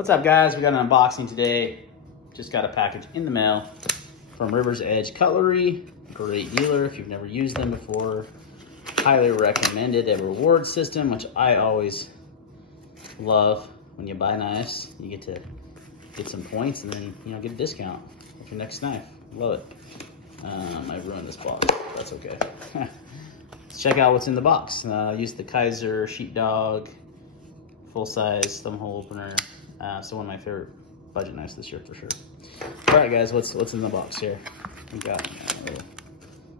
What's up, guys? We got an unboxing today. Just got a package in the mail from River's Edge Cutlery. Great dealer. If you've never used them before, highly recommended. A reward system, which I always love. When you buy knives, you get to get some points and then, you know, get a discount with your next knife. Love it. I ruined this box. That's okay. Let's check out what's in the box. Use the Kaiser Sheepdog full-size thumb hole opener. So one of my favorite budget knives this year for sure. All right, guys, what's in the box here? We got a little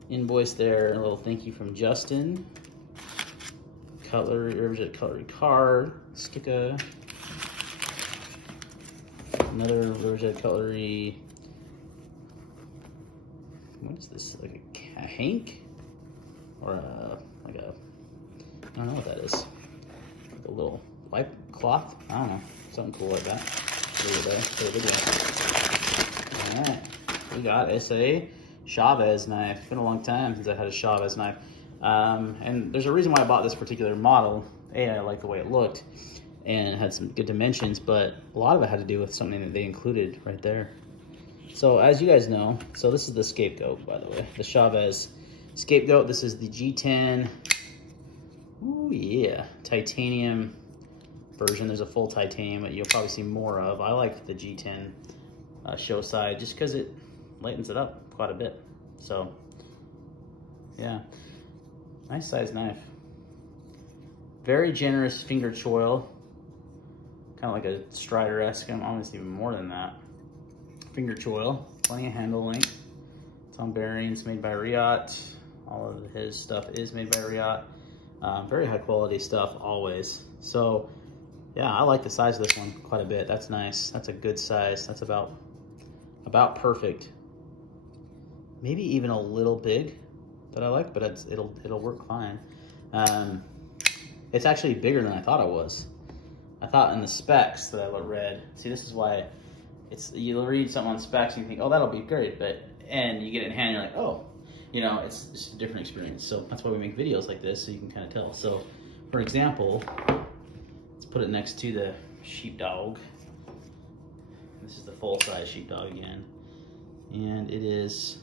invoice there, a little thank you from Justin. Cutlery, River's Edge Cutlery card, sticker. Another River's Edge Cutlery. What is this? Like a hank? Or like a, I don't know what that is. Like a little wipe cloth? I don't know. Something cool like that. All right, we got a Chaves knife. It's been a long time since I had a Chaves knife. And there's a reason why I bought this particular model. I like the way it looked and it had some good dimensions, but a lot of it had to do with something that they included right there. So as you guys know, so this is the Scapegoat, by the way, the Chaves Scapegoat. This is the G10, ooh yeah, titanium version. There's a full titanium that you'll probably see more of. I like the G10 show side just because it lightens it up quite a bit. So yeah, nice size knife. Very generous finger choil, kind of like a Strider-esque, almost even more than that. Finger choil, plenty of handle length. It's on bearings, made by Riot. All of his stuff is made by Riot. Very high quality stuff always. So yeah, I like the size of this one quite a bit. That's nice. That's a good size. That's about perfect. Maybe even a little big that I like, but it'll work fine. It's actually bigger than I thought it was. I thought in the specs that I read. See, this is why you'll read something on specs and you think, oh, that'll be great, and you get it in hand, and you're like, oh, you know, it's just a different experience. So that's why we make videos like this, so you can kind of tell. So, for example, let's put it next to the Sheepdog. This is the full-size Sheepdog again. And it is,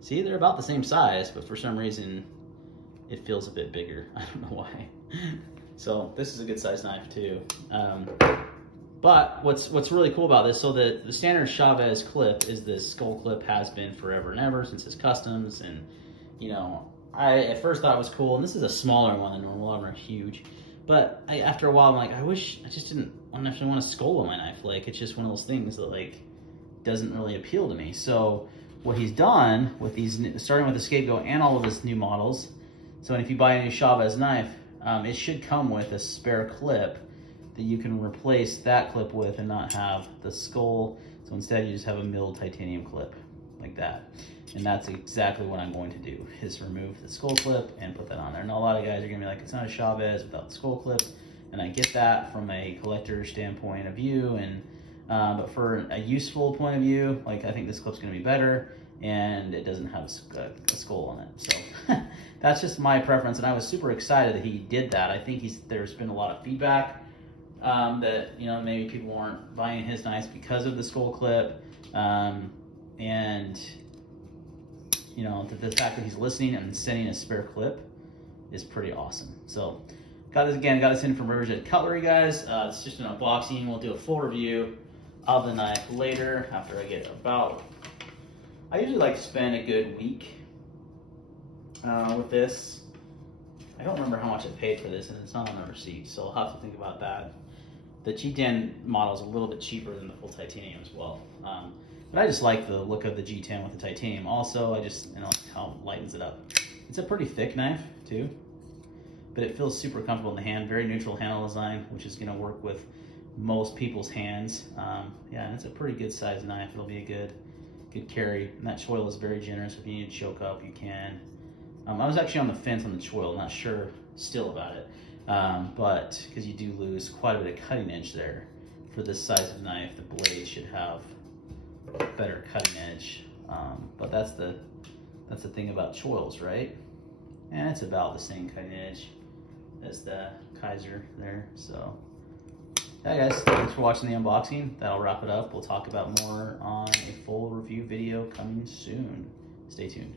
see, they're about the same size, but for some reason, it feels a bit bigger. I don't know why. So this is a good size knife too. But what's really cool about this, so the standard Chaves clip is this skull clip, has been forever and ever since his customs. And, you know, I at first thought it was cool, and this is a smaller one than normal. A lot of them are huge. But after a while, I'm like, I just didn't actually want a skull on my knife. Like, it's just one of those things that, like, doesn't really appeal to me. So what he's done with these, starting with the Scapegoat and all of his new models, so if you buy a new Chaves knife, it should come with a spare clip that you can replace that clip with and not have the skull. So instead you just have a milled titanium clip like that. And that's exactly what I'm going to do, is remove the skull clip and put that on there. Now a lot of guys are gonna be like, it's not a Chaves without the skull clip. And I get that from a collector standpoint of view, and but for a useful point of view, like, I think this clip's gonna be better, and it doesn't have a skull on it. So that's just my preference, and I was super excited that he did that. I think there's been a lot of feedback that, you know, maybe people aren't buying his knives because of the skull clip, and you know, the fact that he's listening and sending a spare clip is pretty awesome. So got this in from River's Edge Cutlery, guys. It's just an unboxing. We'll do a full review of the knife later after I get I usually like to spend a good week with this. I don't remember how much I paid for this, and it's not on the receipt, so I'll have to think about that. The G10 model is a little bit cheaper than the full titanium as well. But I just like the look of the G10 with the titanium. Also, I just, you know, how it lightens it up. It's a pretty thick knife too, but it feels super comfortable in the hand. Very neutral handle design, which is gonna work with most people's hands. Yeah, and it's a pretty good size knife. It'll be a good carry. And that choil is very generous. If you need to choke up, you can. I was actually on the fence on the choil, not sure still about it. But because you do lose quite a bit of cutting edge there. For this size of knife, the blade should have better cutting edge. But that's the thing about choils, right? And it's about the same cutting edge as the Kaiser there. So Yeah, guys, thanks for watching the unboxing. That'll wrap it up. We'll talk about more on a full review video coming soon. Stay tuned.